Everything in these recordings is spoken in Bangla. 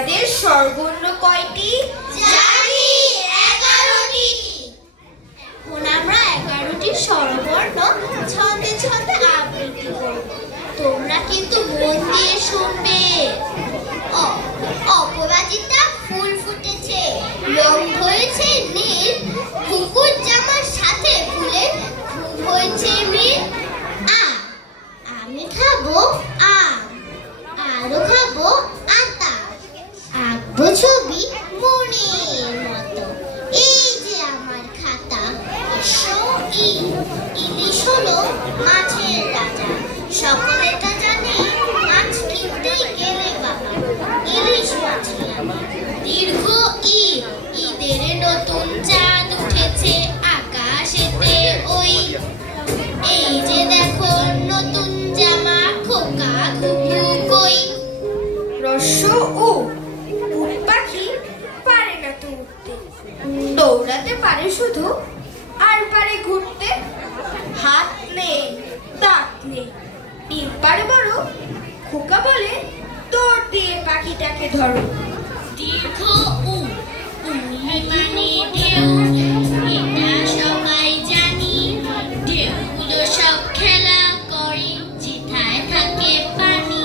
তোমাদের স্বরবর্ণ কয়টি? জানি 11টি। এখন আমরা 11টি স্বরবর্ণ ছন্দে ছন্দে আবৃত্তি করব। তোমরা কিন্তু মন দিয়ে শুনবে। অপরাজিতা ফুল ফুটেছে, রং হয়েছে নীল, কুকুর জামার সাথে ফুলের ফুল হয়েছে মিল। আমি খাবো আম, আরো খাবো আতা, আঁকবো ছবি মনের মতো। এই যে আমার খাতা। ইলিশ হলো মাছের রাজা, সকলে তা জানে। মাছ কিনতে গেলে বাবা ইলিশ মাছই আনে। দীর্ঘ ঈদ, ঈদের নতুন চাঁদ উঠেছে আকাশেতে ওই। এই যে দেখো নতুন জামা, খোকা ঘুঘু কই। রস্য উ, উট পাখি পারে না তো উঠতে, দৌড়াতে পারে শুধু আর পারে ঘুরতে। হাত নেই, দাঁত নেই, ডিম পারে বড়, খোকা বলে দৌড় দিয়ে পাখিটাকে ধরো। দীর্ঘ উ, উল্লি মানে ঢেউ, এটা সবাই জানি। ঢেউগুলো সব খেলা করে যেথায় থাকে পানি।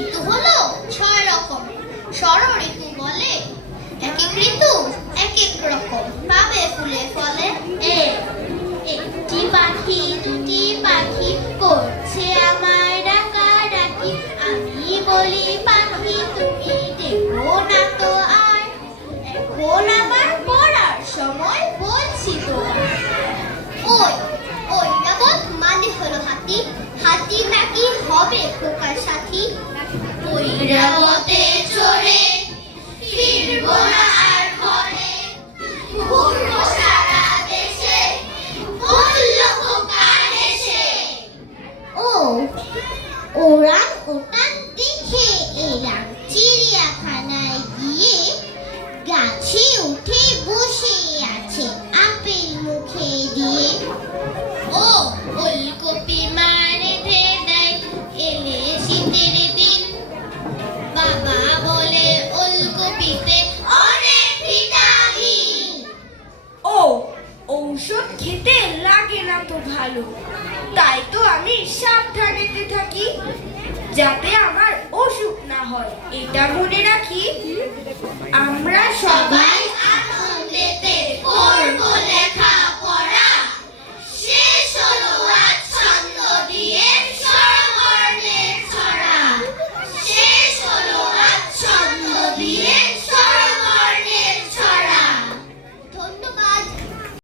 ঋতু হলো 6 রকমের, ষড় ঋতু বলে। এক এক ঋতু এক এক রকম পাবে ফুলে ফলে। একটি পাখি দুটি পাখি করছে আমায় ডাকাডাকি। আমি বলি পাখি তুমি দেখো না তো আর, এখন আমার পড়ার সময় বলছি তোমার। ওই রাবত মানে হলো হাতি, হাতি নাকি হবে খোকার সাথী। ওই রাবতে চড়ে ফিরবো না আর ঘরে, ঘুরবো সারা দেশে, বলল খোকা হেসে। ওরাং ওটা দেখে এলাম চিড়িয়াখানায় গিয়ে, গাছে উঠে বসে আছে আপেল মুখে দিয়ে। ওলকপি মারে ধে দেয় এলে শীতের দিন, বাবা বলে ওলকপিতে অনেক ভিটামিন। ঔষধ খেতে লাগে না তো ভালো, তাই তো আমি সাবধানেতে থাকি, যাতে আমার অসুখ না হয় এটা মনে রাখি। আমরা সবাই